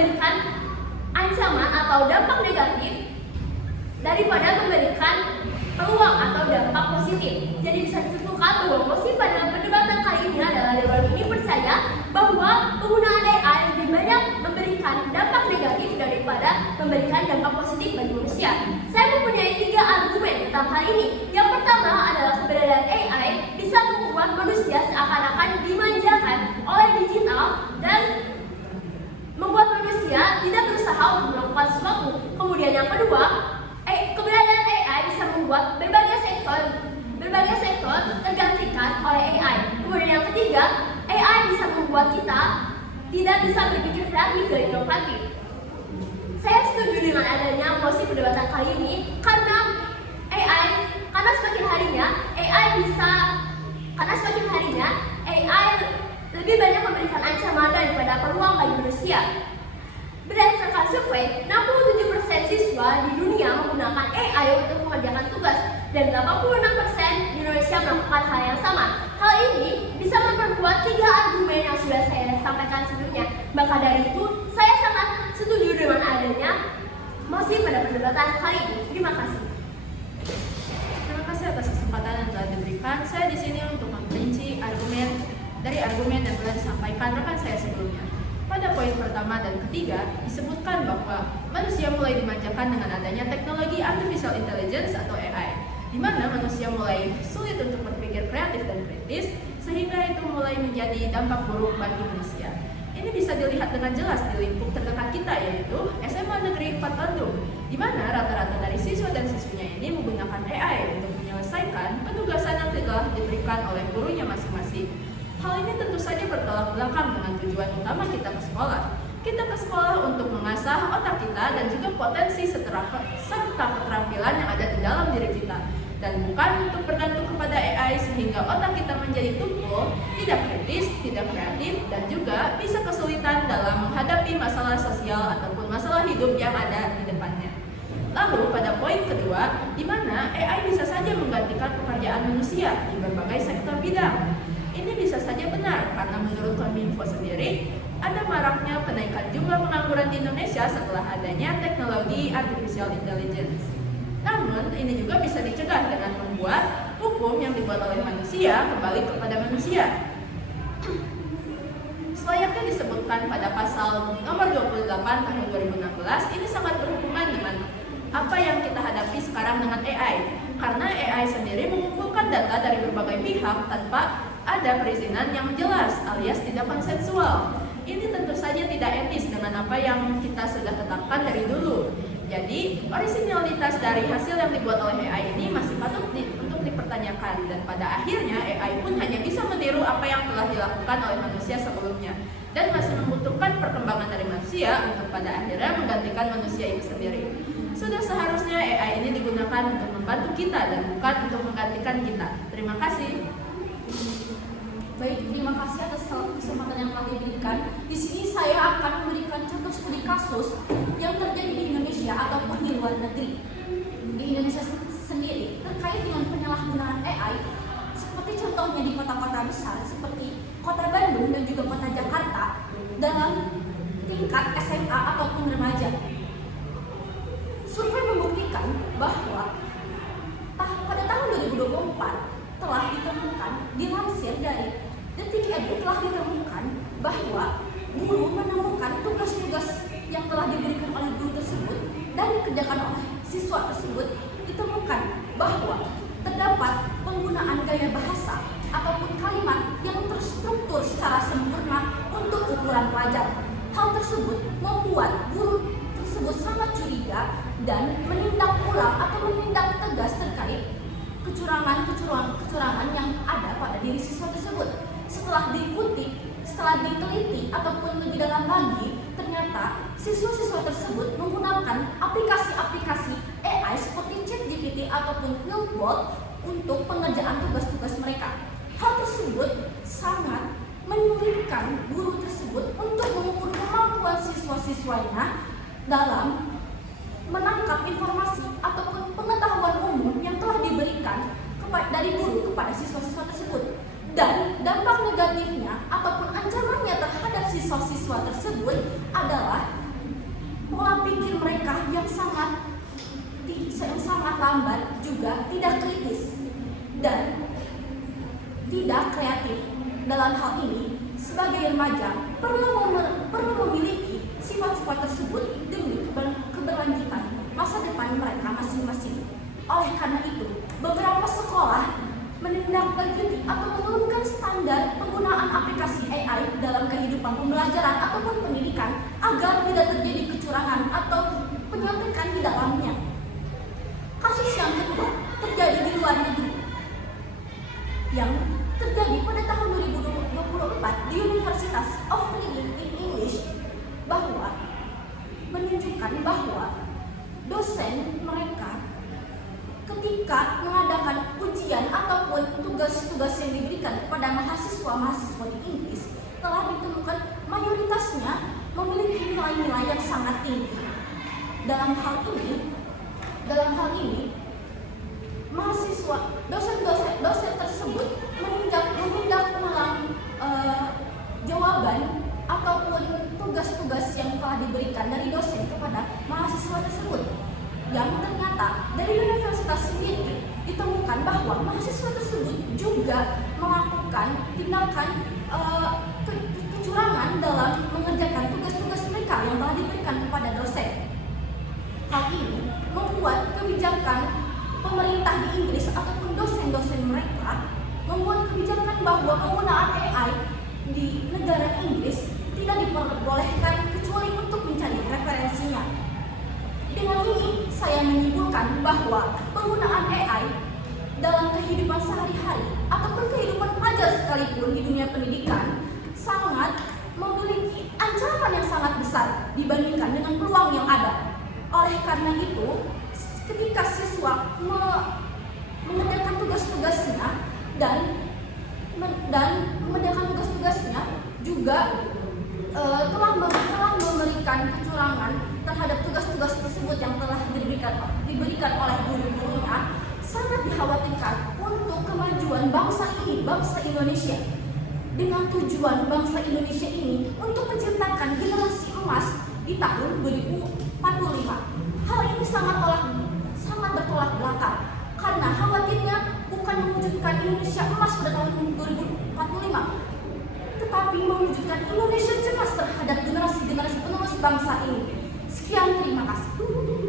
memberikan ancaman atau dampak negatif daripada memberikan peluang atau dampak positif. Jadi bisa disimpulkan bahwa posisi pada perdebatan kali ini adalah dewan ini percaya bahwa penggunaan AI lebih banyak memberikan dampak negatif daripada memberikan dampak positif bagi manusia. Saya mempunyai 3 argumen tentang hal ini. Yang pertama adalah keberadaan AI bisa membuat manusia seakan-akan dimanjakan oleh digital dan membuat manusia tidak berusaha untuk melakukan sesuatu. Kemudian yang kedua, keberadaan AI bisa membuat berbagai sektor tergantikan oleh AI. Kemudian yang ketiga, AI bisa membuat kita tidak bisa berpikir kreatif dan inovatif. Saya setuju dengan adanya posisi perdebatan kali ini karena semakin harinya AI lebih banyak memberikan ancaman daripada peluang bagi manusia. Berdasarkan survei, 67% siswa di dunia menggunakan AI untuk mengerjakan tugas dan 86% di Indonesia melakukan hal yang sama. Hal ini bisa memperkuat 3 argumen yang sudah saya sampaikan sebelumnya. Maka dari itu, saya sangat setuju dengan adanya mosi pada perdebatan kali ini. Terima kasih. Terima kasih atas kesempatan yang telah diberikan. Saya di sini untuk memperinci argumen yang telah disampaikan rekan saya sebelumnya. Pada poin pertama dan ketiga disebutkan bahwa manusia mulai dimanjakan dengan adanya teknologi artificial intelligence atau AI, di mana manusia mulai sulit untuk berpikir kreatif dan kritis, sehingga itu mulai menjadi dampak buruk bagi manusia. Ini bisa dilihat dengan jelas di lingkup terdekat kita, yaitu SMA Negeri 4 Bandung, di mana rata-rata dari siswa dan siswinya ini menggunakan AI untuk menyelesaikan penugasan yang telah diberikan oleh gurunya masing-masing. Hal ini tentu saja bertolak belakang dengan tujuan utama kita ke sekolah. Kita ke sekolah untuk mengasah otak kita dan juga potensi serta keterampilan yang ada di dalam diri kita, dan bukan untuk bergantung kepada AI sehingga otak kita menjadi tumpul, tidak kritis, tidak kreatif, dan juga bisa kesulitan dalam menghadapi masalah sosial ataupun masalah hidup yang ada di depannya. Lalu pada poin kedua, di mana AI bisa saja menggantikan pekerjaan manusia di berbagai sektor bidang. Ini bisa saja benar karena menurut Kominfo sendiri, ada maraknya kenaikan jumlah pengangguran di Indonesia setelah adanya teknologi artificial intelligence. Namun, ini juga bisa dicegah dengan membuat hukum yang dibuat oleh manusia kembali kepada manusia. Selayaknya disebutkan pada pasal nomor 28 tahun 2016, ini sangat berhubungan dengan apa yang kita hadapi sekarang dengan AI. Karena AI sendiri mengumpulkan data dari berbagai pihak tanpa ada perizinan yang jelas alias tidak konsensual. Ini tentu saja tidak etis dengan apa yang kita sudah tetapkan dari dulu. Jadi, orisinalitas dari hasil yang dibuat oleh AI ini masih patut untuk dipertanyakan, dan pada akhirnya AI pun hanya bisa meniru apa yang telah dilakukan oleh manusia sebelumnya dan masih membutuhkan perkembangan dari manusia untuk pada akhirnya menggantikan manusia itu sendiri. Sudah seharusnya AI ini digunakan untuk membantu kita dan bukan untuk menggantikan kita. Terima kasih. Baik, terima kasih atas kesempatan yang telah diberikan. Di sini saya akan memberikan contoh studi kasus yang terjadi di Indonesia ataupun di luar negeri. Di Indonesia sendiri terkait dengan penyalahgunaan AI, seperti contohnya di kota-kota besar seperti Kota Bandung dan juga Kota Jakarta dalam tingkat SMA ataupun remaja. Survei membuktikan bahwa pada tahun 2024 telah ditemukan, dilansir dari Detik.edu, telah ditemukan bahwa guru menemukan tugas-tugas yang telah diberikan oleh guru tersebut dan dikerjakan oleh siswa tersebut, ditemukan bahwa terdapat penggunaan gaya bahasa ataupun kalimat yang terstruktur secara sempurna untuk ukuran pelajar. Hal tersebut membuat guru tersebut sangat curiga dan menindak ulang atau menindak tegas terkait kecurangan yang ada pada diri siswa tersebut. Setelah diteliti ataupun lebih dalam lagi, ternyata siswa-siswa tersebut menggunakan aplikasi-aplikasi AI seperti ChatGPT ataupun Quillbot untuk pengerjaan tugas-tugas mereka. Hal tersebut sangat menyulitkan guru tersebut untuk mengukur kemampuan siswa-siswanya dalam menangkap informasi ataupun pengetahuan umum yang telah diberikan dari guru kepada siswa-siswa tersebut. Dan dampak negatifnya ataupun ancamannya terhadap siswa-siswa tersebut adalah lambat juga tidak kritis dan tidak kreatif. Dalam hal ini, sebagai remaja perlu memiliki sifat-sifat tersebut demi keberlanjutan masa depan mereka masing-masing. Oleh karena itu, beberapa sekolah menindaklanjuti atau menurunkan standar penggunaan aplikasi AI dalam kehidupan pembelajaran ataupun pendidikan agar tidak terjadi kecurangan atau penyontekan di dalamnya. Kasus yang kedua terjadi di luar negeri, yang terjadi pada tahun 2024 di Universitas of Reading in English, bahwa menunjukkan bahwa dosen mereka ketika mengadakan ujian ataupun tugas-tugas yang diberikan kepada mahasiswa-mahasiswa di Inggris telah ditemukan mayoritasnya memiliki nilai-nilai yang sangat tinggi. Dalam hal ini mahasiswa dosen tersebut menindak ulang jawaban ataupun tugas-tugas yang telah diberikan dari dosen kepada mahasiswa tersebut, yang ternyata dari universitas sendiri ditemukan bahwa mahasiswa tersebut juga melakukan tindakan kecurangan dalam mengerjakan tugas-tugas mereka yang telah diberikan kepada dosen. Hal ini membuat kebijakan pemerintah di Inggris ataupun dosen-dosen mereka membuat kebijakan bahwa penggunaan AI di negara Inggris tidak diperbolehkan kecuali untuk mencari referensinya. Dengan ini, saya menyimpulkan bahwa penggunaan AI dalam kehidupan sehari-hari ataupun kehidupan pelajar sekalipun di dunia pendidikan sangat memiliki ancaman yang sangat besar dibandingkan dengan peluang yang ada. Oleh karena itu, ketika siswa mengerjakan tugas-tugasnya dan mengerjakan tugas-tugasnya juga telah memberikan kecurangan terhadap tugas-tugas tersebut yang telah diberikan oleh guru-gurunya, sangat dikhawatirkan untuk kemajuan bangsa ini, bangsa Indonesia, dengan tujuan bangsa Indonesia ini untuk menciptakan generasi emas di tahun 2045. Hal ini sangat bertolak belakang, karena khawatirnya bukan mewujudkan Indonesia emas pada tahun 2045, tetapi mewujudkan Indonesia cemas terhadap generasi-generasi penerus bangsa ini. Sekian, terima kasih.